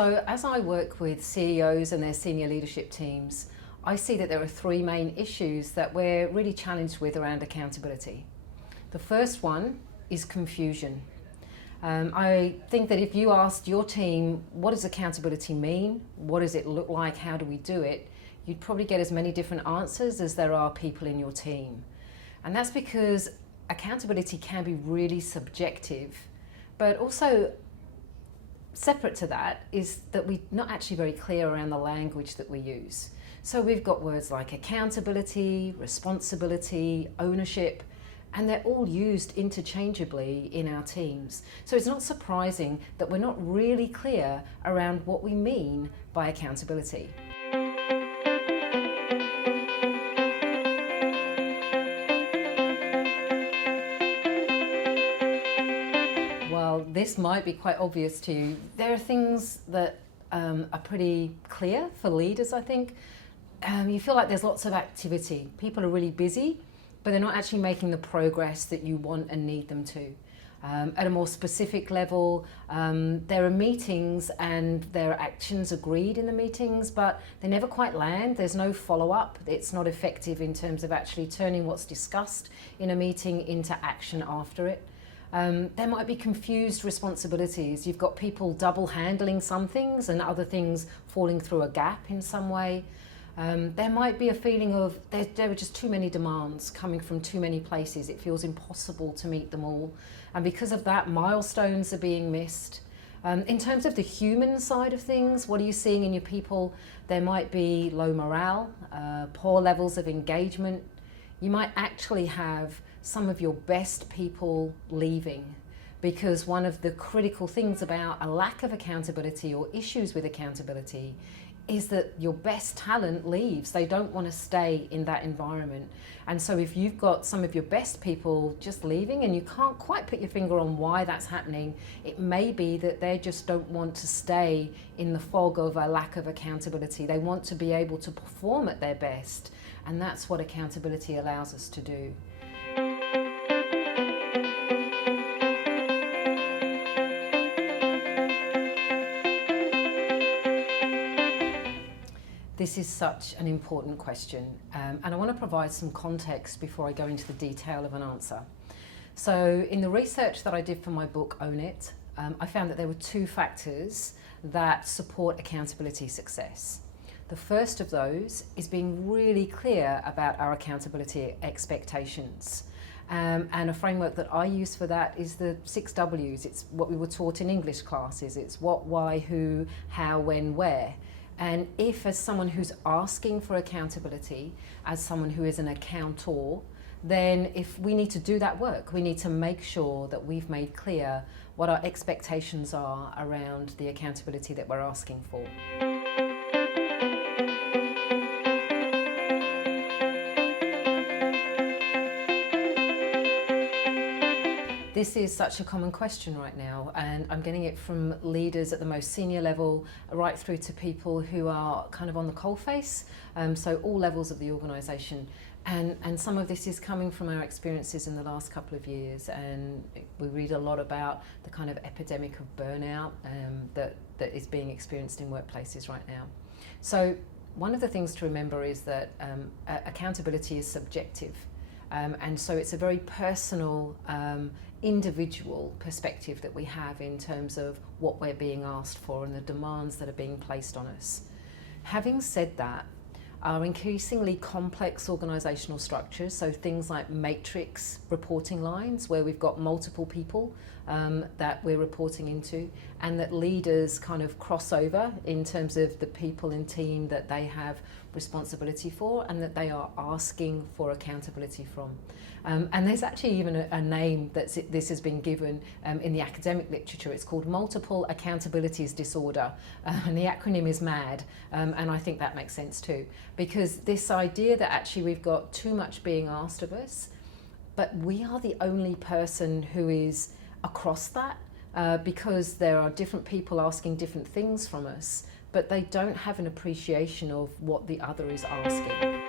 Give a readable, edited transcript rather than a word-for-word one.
So as I work with CEOs and their senior leadership teams, I see that there are three main issues that we're really challenged with around accountability. The first one is confusion. I think that if you asked your team, what does accountability mean? What does it look like? How do we do it? You'd probably get as many different answers as there are people in your team. And that's because accountability can be really subjective, but also separate to that is that we're not actually very clear around the language that we use. So we've got words like accountability, responsibility, ownership, and they're all used interchangeably in our teams. So it's not surprising that we're not really clear around what we mean by accountability. Well, this might be quite obvious to you. There are things that are pretty clear for leaders, I think. You feel like there's lots of activity. People are really busy, but they're not actually making the progress that you want and need them to. At a more specific level, there are meetings and there are actions agreed in the meetings, but they never quite land. There's no follow-up. It's not effective in terms of actually turning what's discussed in a meeting into action after it. There might be confused responsibilities. You've got people double handling some things and other things falling through a gap in some way. There might be a feeling of there are just too many demands coming from too many places. It feels impossible to meet them all. And because of that, milestones are being missed. In terms of the human side of things, what are you seeing in your people? There might be low morale, poor levels of engagement. You might actually have some of your best people leaving, because one of the critical things about a lack of accountability or issues with accountability is that your best talent leaves. They don't want to stay in that environment. And so if you've got some of your best people just leaving and you can't quite put your finger on why that's happening, it may be that they just don't want to stay in the fog of a lack of accountability. They want to be able to perform at their best, and that's what accountability allows us to do. This is such an important question, and I want to provide some context before I go into the detail of an answer. So in the research that I did for my book, Own It, I found that there were two factors that support accountability success. The first of those is being really clear about our accountability expectations. And a framework that I use for that is the 6 W's. It's what we were taught in English classes. It's what, why, who, how, when, where. And if, as someone who's asking for accountability, as someone who is an accountor, then if we need to do that work, we need to make sure that we've made clear what our expectations are around the accountability that we're asking for. This is such a common question right now, and I'm getting it from leaders at the most senior level right through to people who are kind of on the coalface, so all levels of the organisation. And some of this is coming from our experiences in the last couple of years, and we read a lot about the kind of epidemic of burnout that is being experienced in workplaces right now. So one of the things to remember is that accountability is subjective. And so it's a very personal, individual perspective that we have in terms of what we're being asked for and the demands that are being placed on us. Having said that, our increasingly complex organisational structures, so things like matrix reporting lines where we've got multiple people that we're reporting into, and that leaders kind of cross over in terms of the people in team that they have responsibility for and that they are asking for accountability from. And there's actually even a name that this has been given in the academic literature. It's called multiple accountabilities disorder, and the acronym is MAD, and I think that makes sense too, because this idea that actually we've got too much being asked of us, but we are the only person who is across that, because there are different people asking different things from us, but they don't have an appreciation of what the other is asking.